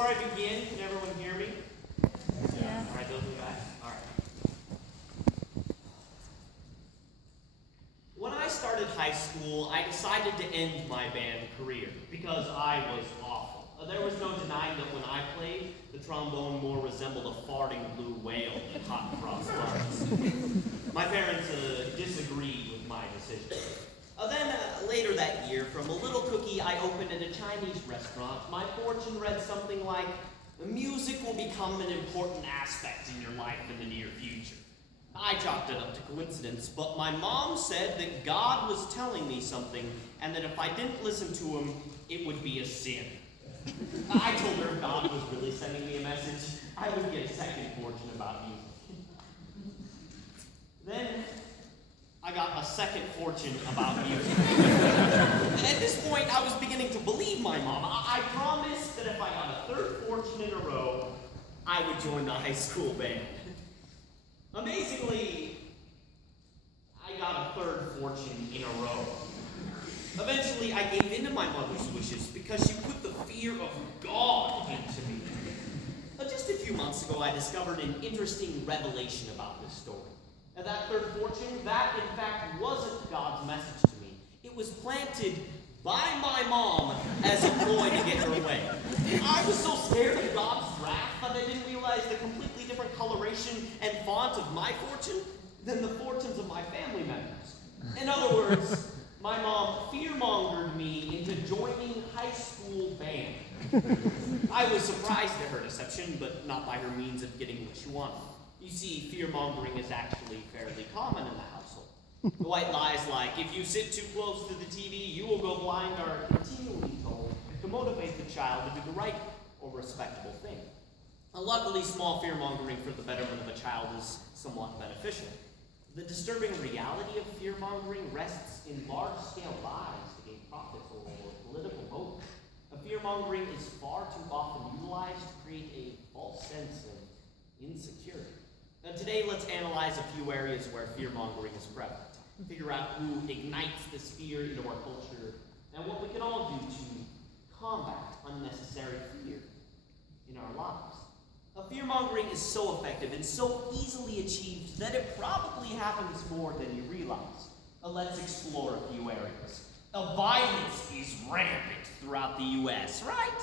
before I begin, can everyone hear me? Yeah. All right, those in the back? All right. When I started high school, I decided to end my band career because I was awful. There was no denying that when I played, the trombone more resembled a farting blue whale than hot cross buns. My parents disagreed with my decision. Then later that year, from a little cookie I opened at a Chinese restaurant, my fortune read something like, "Music will become an important aspect in your life in the near future." I chalked it up to coincidence, but my mom said that God was telling me something, and that if I didn't listen to him, it would be a sin. I told her if God was really sending me a message, I would get a second fortune about music. Then I got a second fortune about music. At this point, I was beginning to believe my mom. I promised that if I got a third fortune in a row, I would join the high school band. Amazingly, I got a third fortune in a row. Eventually, I gave in to my mother's wishes because she put the fear of God into me. Just a few months ago, I discovered an interesting revelation about this story. Now, that third fortune, that in fact wasn't God's message to me. It was planted by my mom as a ploy to get her way. I was so scared of God's wrath that I didn't realize the completely different coloration and font of my fortune than the fortunes of my family members. In other words, my mom fear-mongered me into joining high school band. I was surprised at her deception, but not by her means of getting what she wanted. You see, fear-mongering is actually fairly common in the household. The white lies like, if you sit too close to the TV, you will go blind, are continually told to motivate the child to do the right or respectable thing. Luckily, small fear-mongering for the betterment of a child is somewhat beneficial. The disturbing reality of fear-mongering rests in large-scale lies to gain profits or political motive. Fear-mongering is far too often utilized to create a false sense of insecurity. Now, today, let's analyze a few areas where fear-mongering is prevalent. Figure out who ignites this fear into our culture, and what we can all do to combat unnecessary fear in our lives. Fear-mongering is so effective and so easily achieved that it probably happens more than you realize. Let's explore a few areas. Violence is rampant throughout the U.S., right?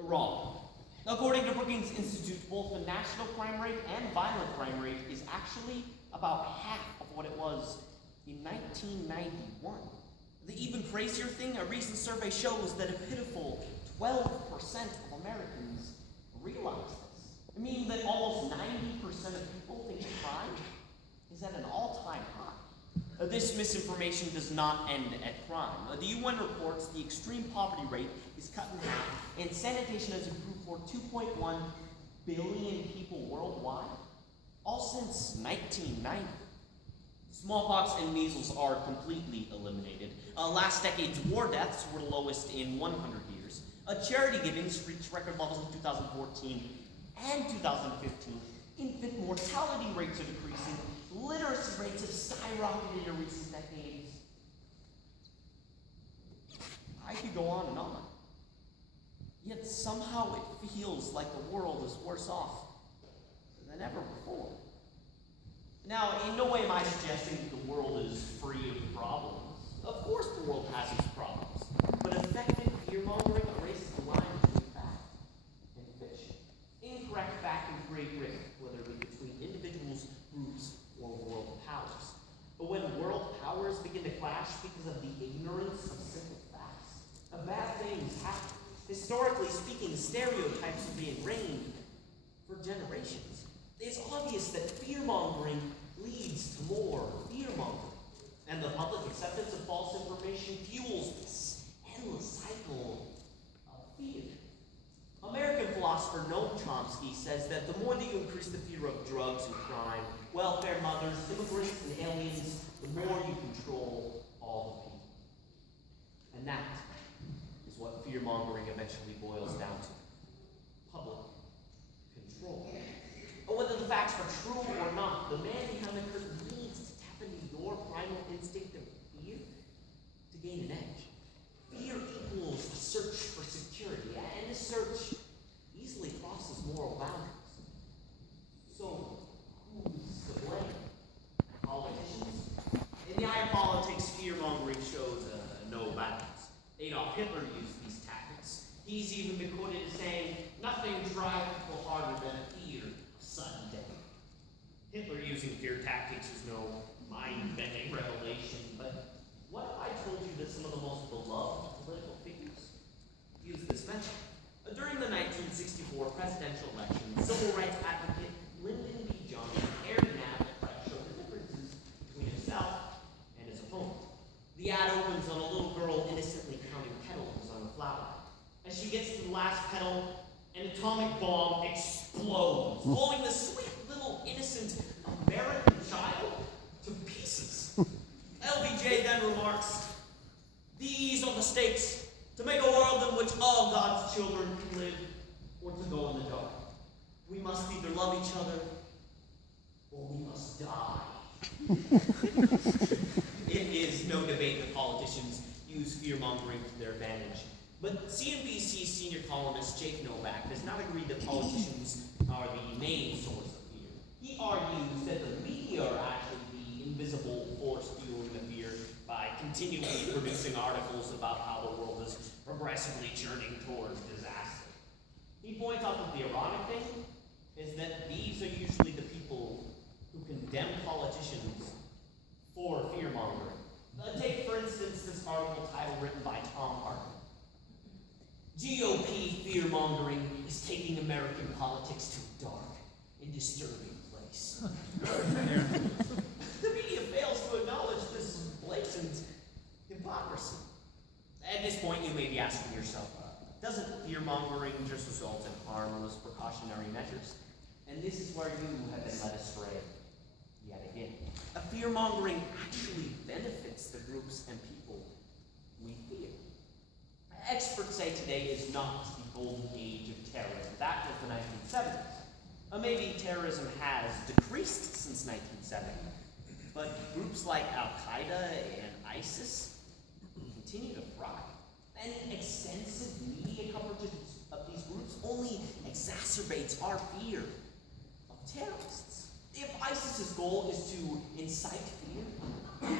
Wrong. According to Brookings Institute, both the national crime rate and violent crime rate is actually about half of what it was in 1991. The even crazier thing, a recent survey shows that a pitiful 12% of Americans realize this. Meaning that almost 90% of people think that crime is at an all-time high. This misinformation does not end at crime. The UN reports the extreme poverty rate is cut in half, and sanitation has improved for 2.1 billion people worldwide, all since 1990. Smallpox and measles are completely eliminated. Last decade's war deaths were the lowest in 100 years. Charity givings reached record levels in 2014 and 2015. Infant mortality rates are decreasing. Literacy rates have skyrocketed in recent decades. I could go on and on. Yet somehow it feels like the world is worse off than ever before. Now, in no way am I suggesting that the world is free of problems. Of course the world has its problems. But effective fear-mongering erases the line between fact and fiction. Incorrect fact can create risk, whether it be between individuals, groups, or world powers. But when world powers begin to clash because of the ignorance of simple facts, bad things happen. Historically speaking, stereotypes are being reigned for generations. It's obvious that fear-mongering leads to more fear-mongering. And the public acceptance of false information fuels this endless cycle of fear. American philosopher Noam Chomsky says that the more that you increase the fear of drugs and crime, welfare mothers, immigrants, and aliens, the more you control all the people. And that is what fear-mongering eventually boils down to. Public control. But whether the facts are true or not, the man behind the curtain needs to tap into your primal instinct of fear to gain an edge. Fear equals a search for security, and this In the eye of politics, fear-mongering shows no balance. Adolf Hitler used these tactics. He's even been quoted as saying, "Nothing drives people harder than fear of sudden death." Hitler using fear tactics is no mind-bending revelation, but what if I told you that some of the most beloved political figures use this method? During the 1964 presidential election, civil rights advocate Lyndon B. Johnson aired an ad that tried to show the differences between himself and his opponent. The ad opens on a little girl innocently counting petals on a flower. As she gets to the last petal, an atomic bomb explodes, blowing the sweet little innocent American child to pieces. LBJ then remarks, "These are the stakes, to make a world in which all God's children can live, or to go in the dark. We must either love each other, or we must die." It is no debate that politicians use fear-mongering to their advantage. But CNBC senior columnist Jake Novak does not agree that politicians are the main source of fear. He argues that the media are actually the invisible force fueling the fear by continually producing articles about how the world is progressively churning towards disaster. He points out that the ironic thing is that these are usually the people who condemn politicians for fear-mongering. Take, for instance, this article title written by Tom Hartman. "GOP fear-mongering is taking American politics to a dark and disturbing place." The media fails to acknowledge this blatant hypocrisy. At this point, you may be asking yourself, doesn't fear-mongering just result in harmless precautionary measures? And this is where you have been led astray yet again. A fear-mongering actually benefits the groups and people we fear. Experts say today is not the golden age of terrorism. That was the 1970s. Maybe terrorism has decreased since 1970, but groups like Al-Qaeda and ISIS continue to thrive. And extensive media coverage of these groups only exacerbates our fear of terrorists. If ISIS's goal is to incite fear,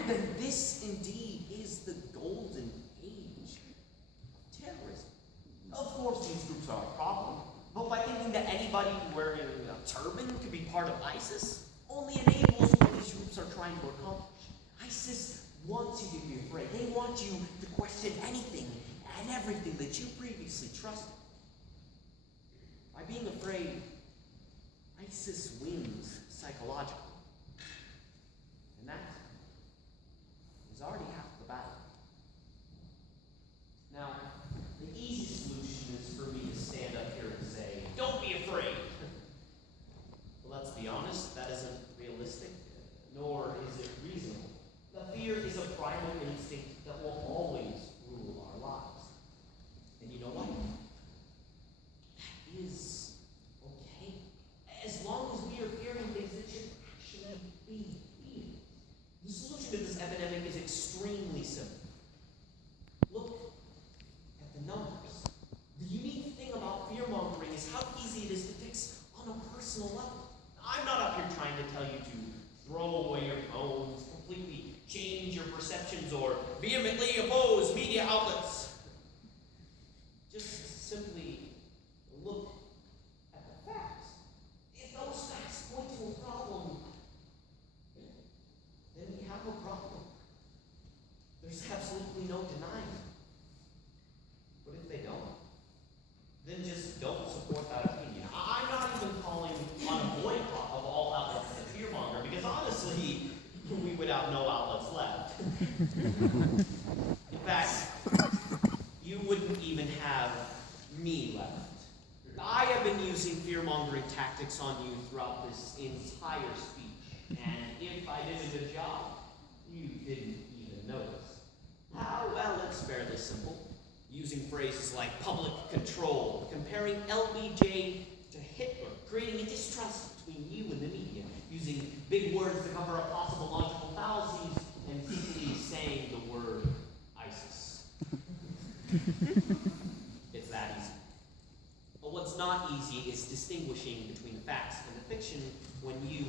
then this indeed is the golden age of terrorism. Of course, these groups are a problem, but by thinking that anybody wearing a turban could be part of ISIS only enables what these groups are trying to accomplish. ISIS wants you to be afraid. They want you to question anything and everything that you previously trusted. By being afraid, ISIS wins psychologically. And that is already half the battle. Now, the easy solution is for me to stand up here and say, "Don't be afraid." Well, let's be honest, that isn't realistic, nor is it reasonable. The fear is a primal instinct that will always rule our lives. And you know what? That is okay. As long as we are fearing things that should actually be feared. The solution to this epidemic is extremely simple. Look at the numbers. The unique thing about fear-mongering is how easy it is to fix on a personal level. I'm not up here trying to tell you to throw away your phones, completely change your perceptions, or vehemently oppose media outlets. Just simply look at the facts. If those facts point to a problem, then we have a problem. There's absolutely no denying it. But if they don't, then just don't support that opinion. I'm not even calling on a boycott of all outlets that fearmonger, because honestly, we would have no outlets left. In fact, you wouldn't even have me left. I have been using fear-mongering tactics on you throughout this entire speech, and if I did a good job, you didn't even notice. How? Well, it's fairly simple. Using phrases like public control, comparing LBJ to Hitler, creating a distrust between you and the media, using big words to cover up possible logical fallacies, and simply saying the word ISIS. It's that easy. But what's not easy is distinguishing between the facts and the fiction when you